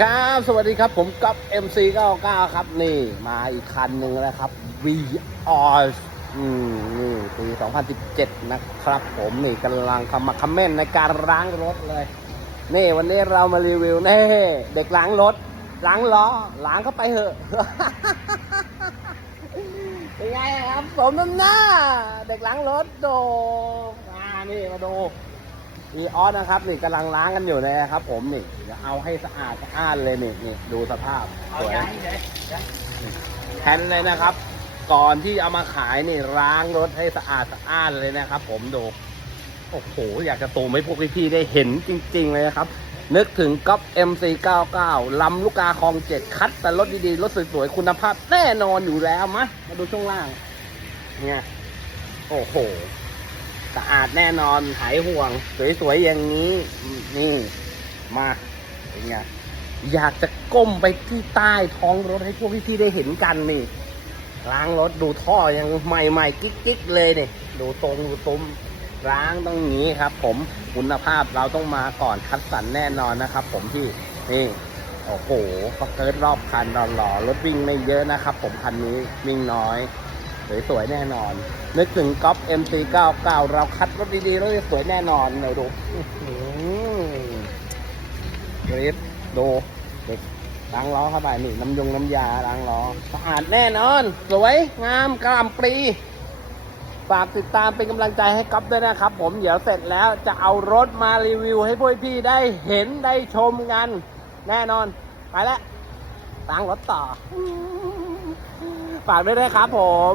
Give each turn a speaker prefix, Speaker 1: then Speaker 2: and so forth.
Speaker 1: ครับ สวัสดีครับผมกับ MC99 ครับ นี่มาอีกคันหนึ่งแล้วครับ V R อืมนี่ปี 2017 นะครับผมนี่กำลังคำมาคอมเมนต์ในการล้างรถเลย นี่วันนี้เรามารีวิวแน่เด็กล้างรถ ล้างล้อ ล้างเข้าไปเถอะเป็นไงครับสมน้ำหน้า เด็กล้างรถโดอ่านี่มาดู อีออสนะครับนี่กำลังล้างกันอยู่เลยนะครับ ผมนี่เดี๋ยวเอาให้สะอาดสะอาดเลยนี่นี่ดูสภาพสวยแทนเลยนะครับ ก่อนที่เอามาขายนี่ล้างรถให้สะอาดสะอาดเลยนะครับ ผมดูโอ้โหอยากจะตูมให้พวกพี่ๆได้เห็นจริง ๆ เลยนะครับ นึกถึงก๊อฟ MC99 ลำลูกกาคลองเจ็ดคัด แต่รถดีๆ รถสวยๆคุณภาพแน่นอนอยู่แล้วมะมาดูช่วงล่าง เนี่ย โอ้โห สะอาดแน่นอนหายห่วง สวยๆอย่างนี้นี่มาเป็นไงอยากจะก้มไปที่ใต้ท้องรถให้พวกพี่ๆได้เห็นกันนี่ล้างรถดูท่อยังใหม่ๆกิ๊กๆเลยเนี่ยดูตรงดูตุ้มล้างต้องงนี้ครับ ผมคุณภาพเราต้องมาก่อนคัดสรรแน่นอนนะครับ ผมที่นี่โอ้โหก็เกิดรอบคันหล่อๆรถวิ่งไม่เยอะนะครับ ผมคันนี้วิ่งน้อย สวยๆแน่นอน นึกถึงก๊อฟ MC99 เราคัดรถดีๆรถสวยแน่นอนเดี๋ยวดูกรีดดูเด็กล้างล้อเข้าไปนี่น้ำยงน้ำยาล้างล้อสะอาดแน่นอน สวยงามกระหลำปรีฝากติดตามเป็นกำลังใจให้ก๊อฟด้วยนะครับ ผมเดี๋ยวเสร็จแล้วจะเอารถมารีวิวให้พวกพี่ได้เห็นได้ชมกัน แน่นอน ไปแล้วล้างรถต่อ ฝากด้วยนะครับผม